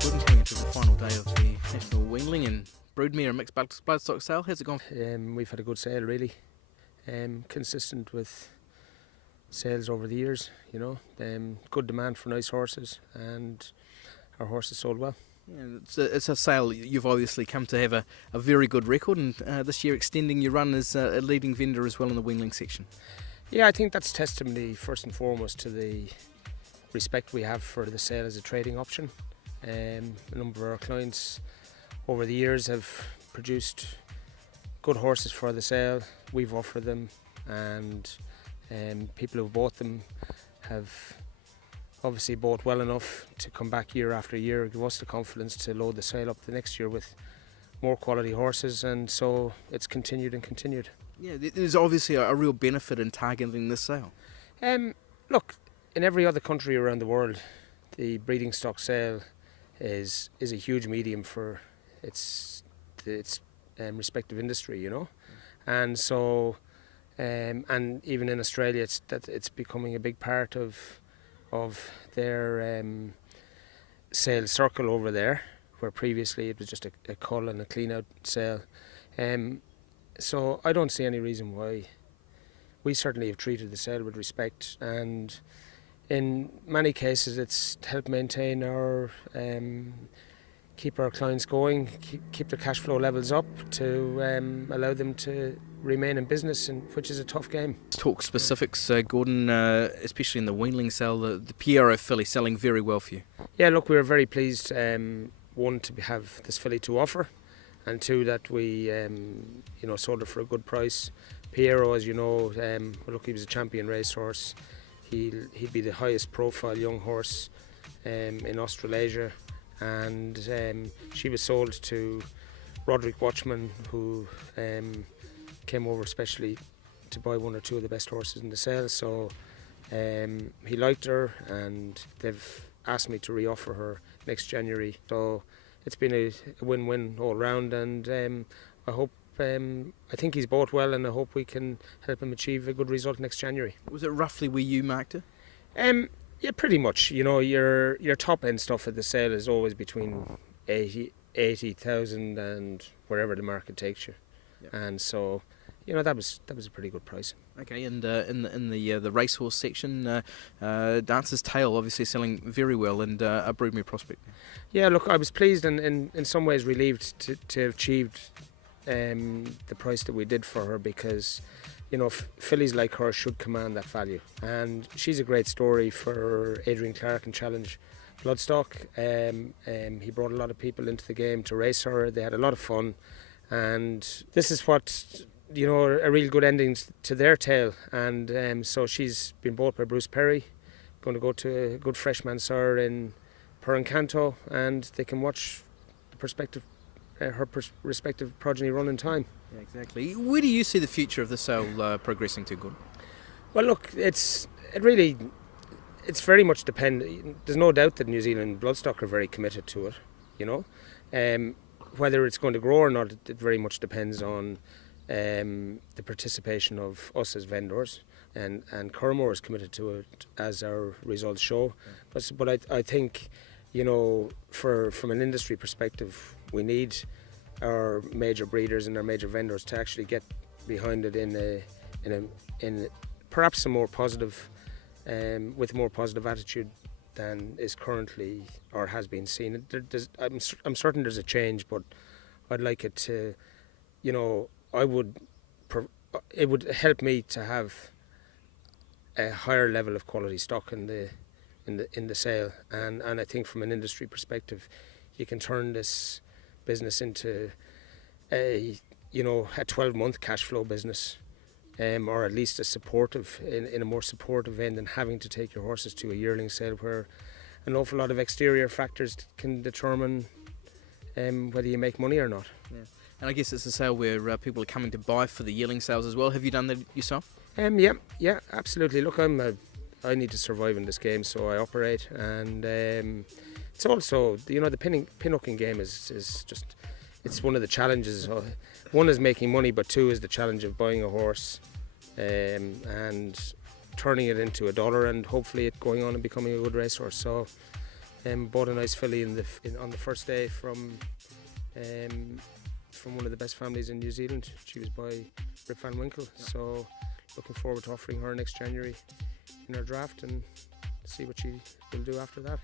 Gordon, coming into the final day of the National Weanling and Broodmare Mixed Bloodstock sale. How's it gone? We've had a good sale, really. Consistent with sales over the years, you know. Good demand for nice horses, and our horses sold well. Yeah, it's a sale. You've obviously come to have a very good record, and this year extending your run as a leading vendor as well in the Weanling section. Yeah, I think that's testimony first and foremost to the respect we have for the sale as a trading option. A number of our clients over the years have produced good horses for the sale. We've offered them, and people who've bought them have obviously bought well enough to come back year after year, give us the confidence to load the sale up the next year with more quality horses, and so it's continued and continued. Yeah, there's obviously a real benefit in targeting this sale. Look, in every other country around the world, the breeding stock sale is a huge medium for its respective industry, you know, and so and even in Australia, it's becoming a big part of their sales circle over there, where previously it was just a cull and a clean out sale. So I don't see any reason why. We certainly have treated the sale with respect, and in many cases it's helped maintain our keep our clients going, keep their cash flow levels up to allow them to remain in business, which is a tough game. Let's talk specifics, Gordon, especially in the Weanling sale, the Piero filly selling very well for you. Yeah, look, we were very pleased, one, to have this filly to offer, and two, that we sold it for a good price. Piero, as you know, look, he was a champion racehorse. He'd be the highest profile young horse in Australasia, and she was sold to Roderick Watchman, who came over especially to buy one or two of the best horses in the sale. So he liked her, and they've asked me to reoffer her next January. So it's been a win-win all round, and I think he's bought well, and I hope we can help him achieve a good result next January. Was it roughly where you marked it? Yeah, pretty much. You know, your top end stuff at the sale is always between 80,000 and wherever the market takes you. Yep. And so, you know, that was a pretty good price. Okay, and in the racehorse section, Dancer's Tale obviously selling very well, and a Broodmare prospect. Yeah, look, I was pleased and in some ways relieved to have achieved the price that we did for her, because, you know, fillies like her should command that value, and she's a great story for Adrian Clark and Challenge Bloodstock. He brought a lot of people into the game to race her. They had a lot of fun, and this is what, you know, a real good ending to their tale. And so she's been bought by Bruce Perry, going to go to a good freshman sire in Perencanto, and they can watch her respective progeny run in time. Yeah, exactly. Where do you see the future of the sale progressing to, Gordon? Well, look, it's very much dependent. There's no doubt that New Zealand Bloodstock are very committed to it, you know. Whether it's going to grow or not, it very much depends on the participation of us as vendors, and Curraghmore is committed to it, as our results show. Yeah. But I think, you know, from an industry perspective, we need our major breeders and our major vendors to actually get behind it in perhaps a more positive, with a more positive attitude than is currently or has been seen. I'm certain there's a change, but I'd like it to, you know, it would help me to have a higher level of quality stock in the sale, and I think from an industry perspective, you can turn this business into a 12-month cash flow business, or at least in a more supportive end than having to take your horses to a yearling sale, where an awful lot of exterior factors can determine whether you make money or not. Yeah. And I guess it's a sale where people are coming to buy for the yearling sales as well. Have you done that yourself? Yeah, absolutely. Look, I need to survive in this game, so I operate, and it's also, you know, the pinhooking game is just, it's one of the challenges. One is making money, but two is the challenge of buying a horse and turning it into a dollar, and hopefully it going on and becoming a good racehorse. So bought a nice filly on the first day from one of the best families in New Zealand. She was by Rip Van Winkle. So looking forward to offering her next January in our draft and see what she will do after that.